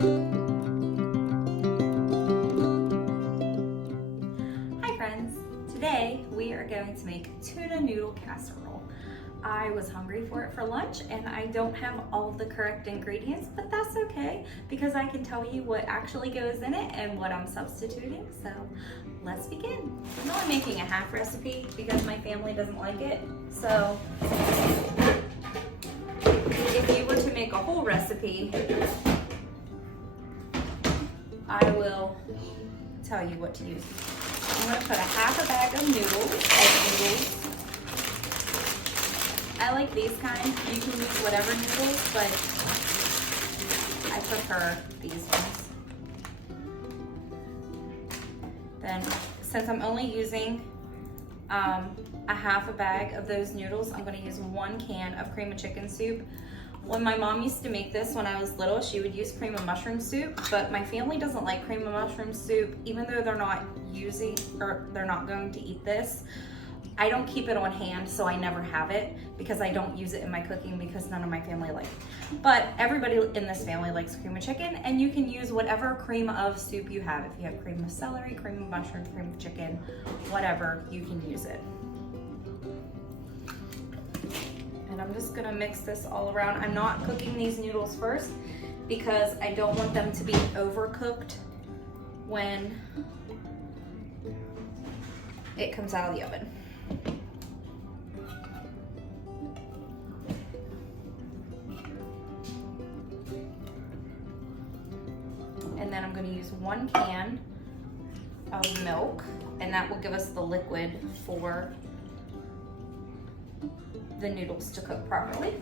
Hi friends! Today we are going to make tuna noodle casserole. I was hungry for it for lunch and I don't have all of the correct ingredients, but that's okay because I can tell you what actually goes in it and what I'm substituting. So let's begin. I'm only making a half recipe because my family doesn't like it. So if you were to make a whole recipe, I will tell you what to use. I'm going to put a half a bag of noodles, egg noodles. I like these kind. You can use whatever noodles, but I prefer these ones. Then, since I'm only using a half a bag of those noodles, I'm going to use 1 can of cream of chicken soup. When my mom used to make this when I was little, she would use cream of mushroom soup, but my family doesn't like cream of mushroom soup, even though they're not going to eat this. I don't keep it on hand, so I never have it because I don't use it in my cooking because none of my family like it. But everybody in this family likes cream of chicken, and you can use whatever cream of soup you have. If you have cream of celery, cream of mushroom, cream of chicken, whatever, you can use it. And I'm just gonna mix this all around. I'm not cooking these noodles first because I don't want them to be overcooked when it comes out of the oven. And then I'm gonna use 1 can of milk, and that will give us the liquid for the noodles to cook properly.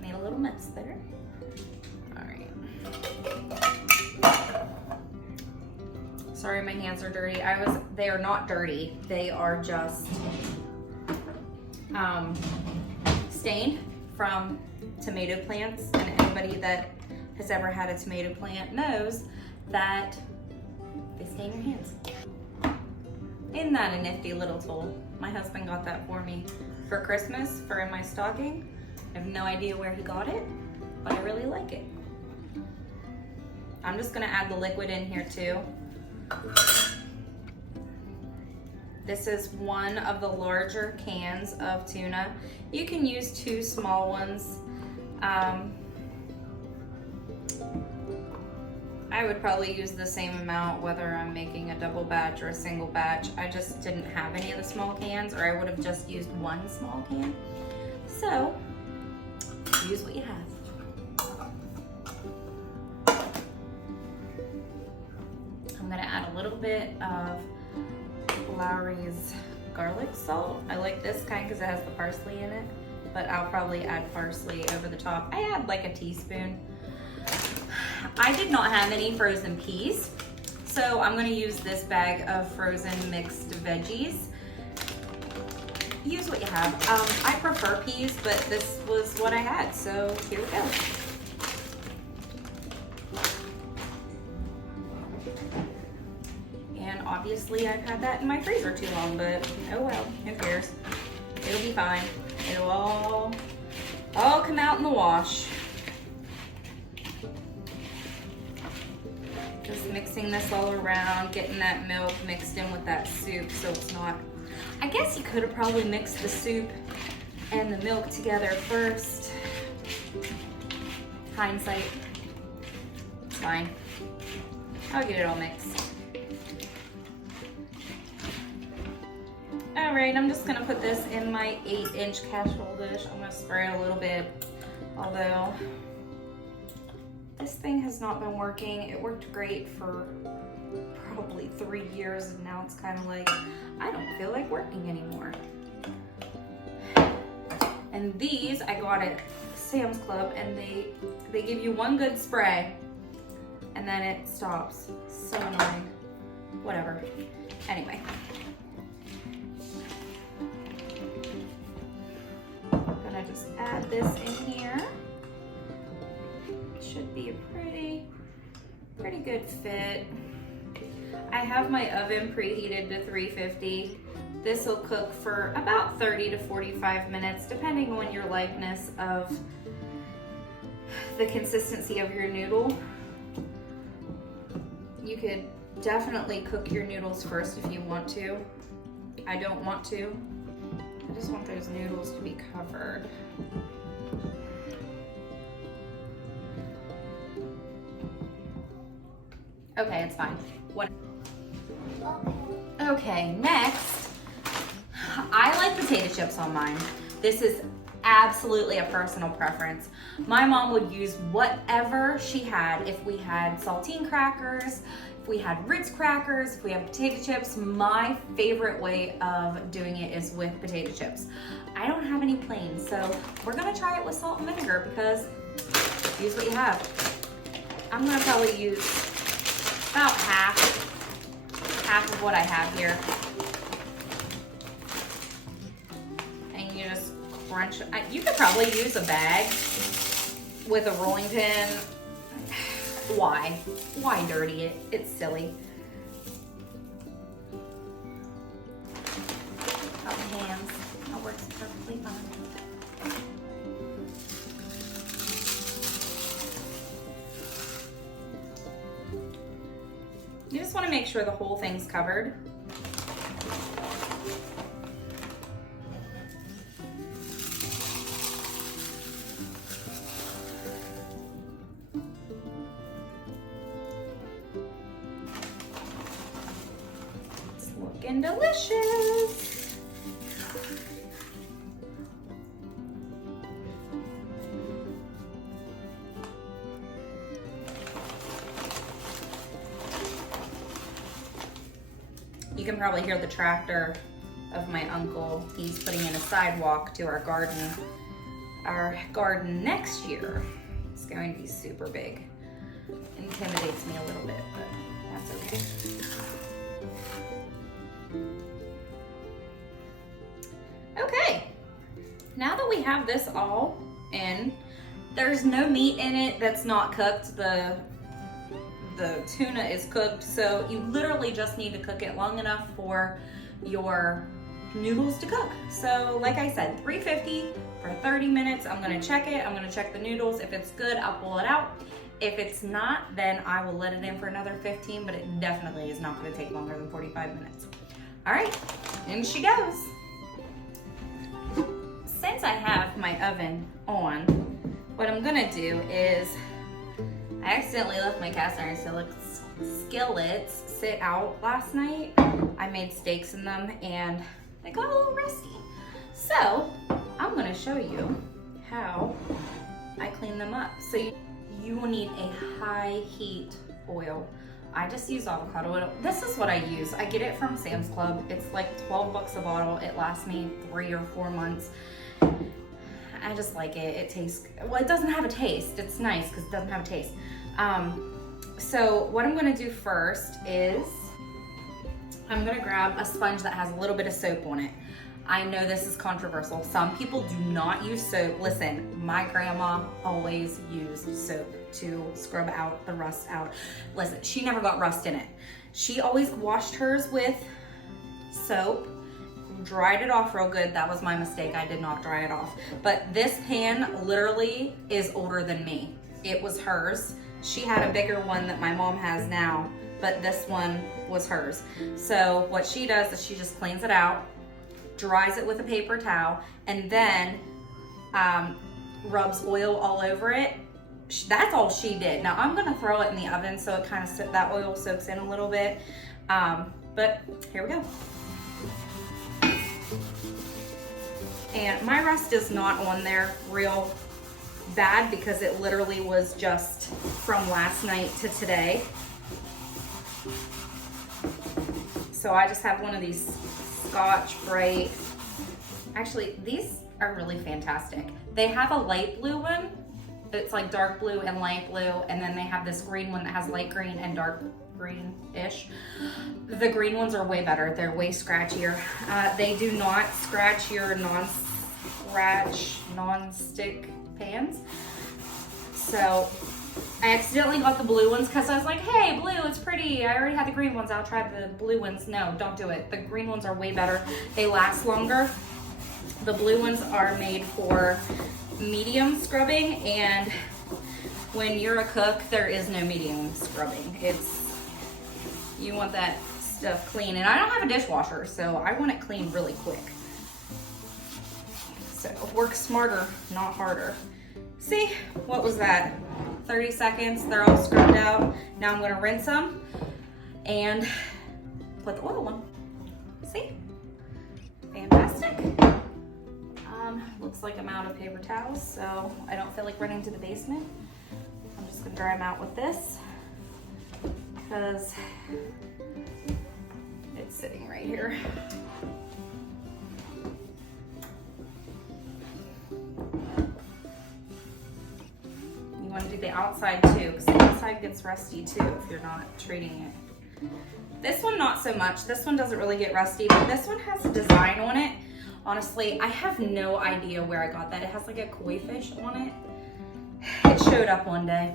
Made a little mess there. All right. Sorry, my hands are dirty. They are not dirty. They are just stained from tomato plants. And anybody that has ever had a tomato plant knows that they stain your hands. Isn't that a nifty little tool? My husband got that for me for Christmas for in my stocking. I have no idea where he got it, but I really like it. I'm just gonna add the liquid in here too. This is 1 of the larger cans of tuna. You can use 2 small ones. I would probably use the same amount whether I'm making a double batch or a single batch. I just didn't have any of the small cans, or I would have just used 1 small can. So, use what you have. I'm gonna add a little bit of Lowry's garlic salt. I like this kind because it has the parsley in it, but I'll probably add parsley over the top. I add like a teaspoon. I did not have any frozen peas, so I'm gonna use this bag of frozen mixed veggies. Use what you have. I prefer peas, but this was what I had, so here we go. And obviously I've had that in my freezer too long, but oh well, who cares? It'll be fine. It'll all come out in the wash. Just mixing this all around, getting that milk mixed in with that soup so it's not... I guess you could have probably mixed the soup and the milk together first. Hindsight. It's fine. I'll get it all mixed. All right, I'm just gonna put this in my 8-inch casserole dish. I'm gonna spray it a little bit, although this thing has not been working. It worked great for probably 3 years, and now it's kind of like, I don't feel like working anymore. And these I got at Sam's Club, and they give you 1 good spray, and then it stops. So annoying. Whatever. Anyway. I'm gonna just add this in here. Should be a pretty good fit. I have my oven preheated to 350. This will cook for about 30 to 45 minutes, depending on your likeness of the consistency of your noodle. You could definitely cook your noodles first if you want to. I don't want to. I just want those noodles to be covered. Okay, it's fine. What? Okay, next, I like potato chips on mine. This is absolutely a personal preference. My mom would use whatever she had. If we had saltine crackers, if we had Ritz crackers, if we have potato chips, my favorite way of doing it is with potato chips. I don't have any plain, so we're gonna try it with salt and vinegar because use what you have. I'm gonna probably use about half of what I have here. And you just crunch. You could probably use a bag with a rolling pin. Why? Why dirty it? It's silly. Got my hands. That works perfectly fine. You just want to make sure the whole thing's covered. It's looking delicious. You can probably hear the tractor of my uncle. He's putting in a sidewalk to our garden. Our garden next year is going to be super big. Intimidates me a little bit, but that's okay. Okay, now that we have this all in, there's no meat in it that's not cooked. The tuna is cooked, so you literally just need to cook it long enough for your noodles to cook. So like I said, 350 for 30 minutes. I'm gonna check it. I'm gonna check the noodles. If it's good, I'll pull it out. If it's not, then I will let it in for another 15, but it definitely is not gonna take longer than 45 minutes. All right, in she goes. Since I have my oven on, what I'm gonna do is I accidentally left my cast iron skillets sit out last night. I made steaks in them and they got a little rusty. So I'm gonna show you how I clean them up. So you will need a high heat oil. I just use avocado oil. This is what I use. I get it from Sam's Club. It's like 12 bucks a bottle. It lasts me 3 or 4 months. I just like it. It tastes, well, it doesn't have a taste. It's nice because it doesn't have a taste. So what I'm gonna do first is I'm gonna grab a sponge that has a little bit of soap on it. I know this is controversial. Some people do not use soap. Listen, my grandma always used soap to scrub out the rust out. Listen, she never got rust in it. She always washed hers with soap, dried it off real good. That was my mistake. I did not dry it off. But this pan literally is older than me. It was hers. She had a bigger one that my mom has now, but this one was hers. So what she does is she just cleans it out, dries it with a paper towel, and then rubs oil all over it. That's all she did. Now I'm gonna throw it in the oven so it kind of that oil soaks in a little bit. But here we go. And my rust is not on there real bad because it literally was just from last night to today. So I just have one of these Scotch Brite. Actually, these are really fantastic. They have a light blue one. It's like dark blue and light blue. And then they have this green one that has light green and dark green-ish. The green ones are way better. They're way scratchier. They do not scratch your non-stick pans. So I accidentally got the blue ones because I was like, hey, blue, it's pretty. I already had the green ones. I'll try the blue ones. No, don't do it. The green ones are way better. They last longer. The blue ones are made for medium scrubbing, and when you're a cook, there is no medium scrubbing. You want that stuff clean. And I don't have a dishwasher, so I want it clean really quick. So work smarter, not harder. See, what was that? 30 seconds, they're all scrubbed out. Now I'm gonna rinse them and put the oil on. See? Fantastic. Looks like I'm out of paper towels, so I don't feel like running to the basement. I'm just gonna dry them out with this because it's sitting right here. You want to do the outside too, because the inside gets rusty too if you're not treating it. This one not so much. This one doesn't really get rusty, but this one has a design on it. Honestly, I have no idea where I got that. It has like a koi fish on it. It showed up one day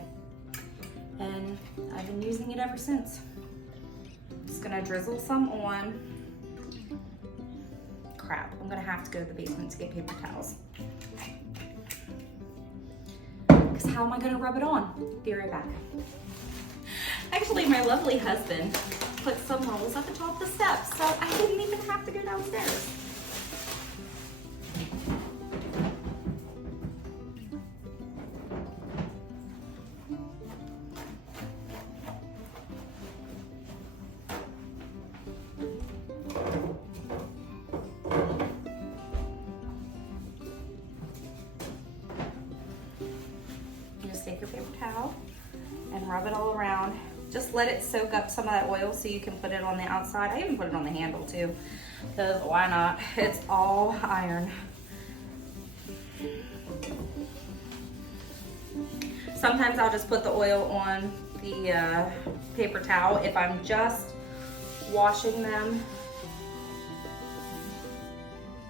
and I've been using it ever since. Just gonna drizzle some on. Crap, I'm gonna have to go to the basement to get paper towels. Because how am I gonna rub it on? Be right back. Actually, my lovely husband put some rolls at the top of the steps, so I didn't even have to go downstairs. Take your paper towel and rub it all around. Just let it soak up some of that oil so you can put it on the outside. I even put it on the handle too, because why not? It's all iron. Sometimes I'll just put the oil on the paper towel if I'm just washing them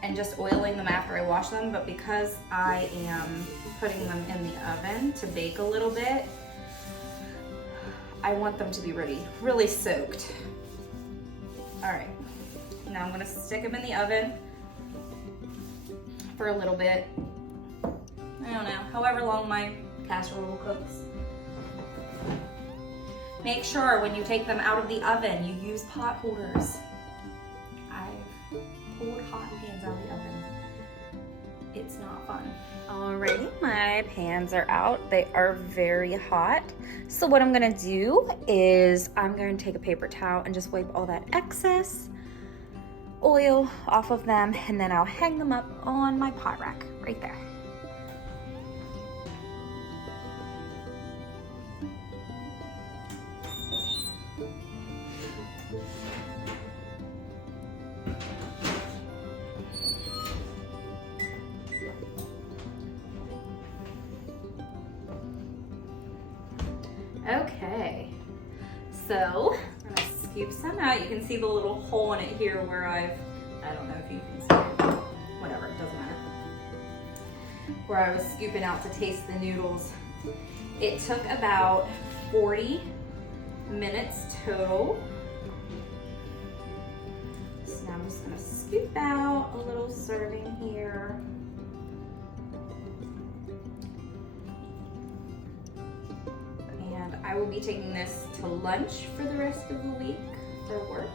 and just oiling them after I wash them, but because I am putting them in the oven to bake a little bit, I want them to be really soaked. All right, now I'm gonna stick them in the oven for a little bit. I don't know, however long my casserole cooks. Make sure when you take them out of the oven, you use pot holders. I've pulled hot pans out of the oven. It's not fun. Alrighty, my pans are out. They are very hot. So what I'm gonna do is I'm going to take a paper towel and just wipe all that excess oil off of them, and then I'll hang them up on my pot rack right there. Okay, so I'm gonna scoop some out. You can see the little hole in it here where I don't know if you can see it, whatever, it doesn't matter. Where I was scooping out to taste the noodles. It took about 40 minutes total. So now I'm just gonna scoop out a little serving here. I will be taking this to lunch for the rest of the week for work.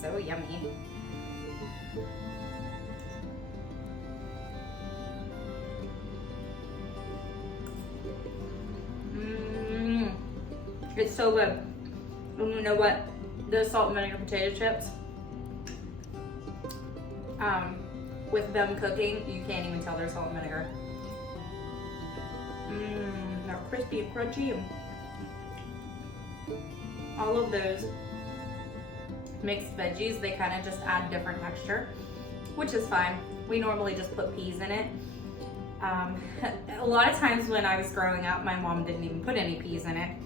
So yummy. It's so good. And you know what? The salt and vinegar potato chips, with them cooking, you can't even tell they're salt and vinegar. They're crispy and crunchy. All of those mixed veggies, they kind of just add different texture, which is fine. We normally just put peas in it. A lot of times when I was growing up, my mom didn't even put any peas in it,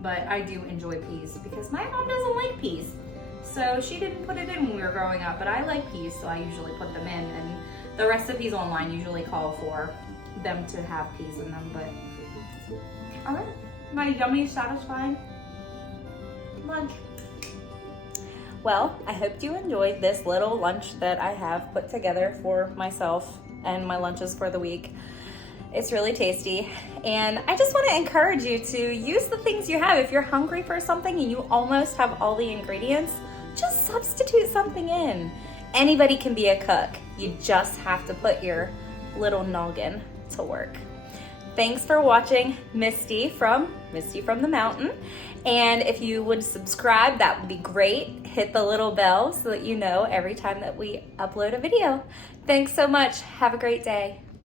but I do enjoy peas because my mom doesn't like peas. So she didn't put it in when we were growing up, but I like peas, so I usually put them in, and the recipes online usually call for them to have peas in them, but all right, my yummy, satisfying lunch. Well, I hope you enjoyed this little lunch that I have put together for myself and my lunches for the week. It's really tasty. And I just want to encourage you to use the things you have. If you're hungry for something and you almost have all the ingredients, just substitute something in. Anybody can be a cook. You just have to put your little noggin to work. Thanks for watching Misty from the Mountain. And if you would subscribe, that would be great. Hit the little bell so that you know every time that we upload a video. Thanks so much. Have a great day.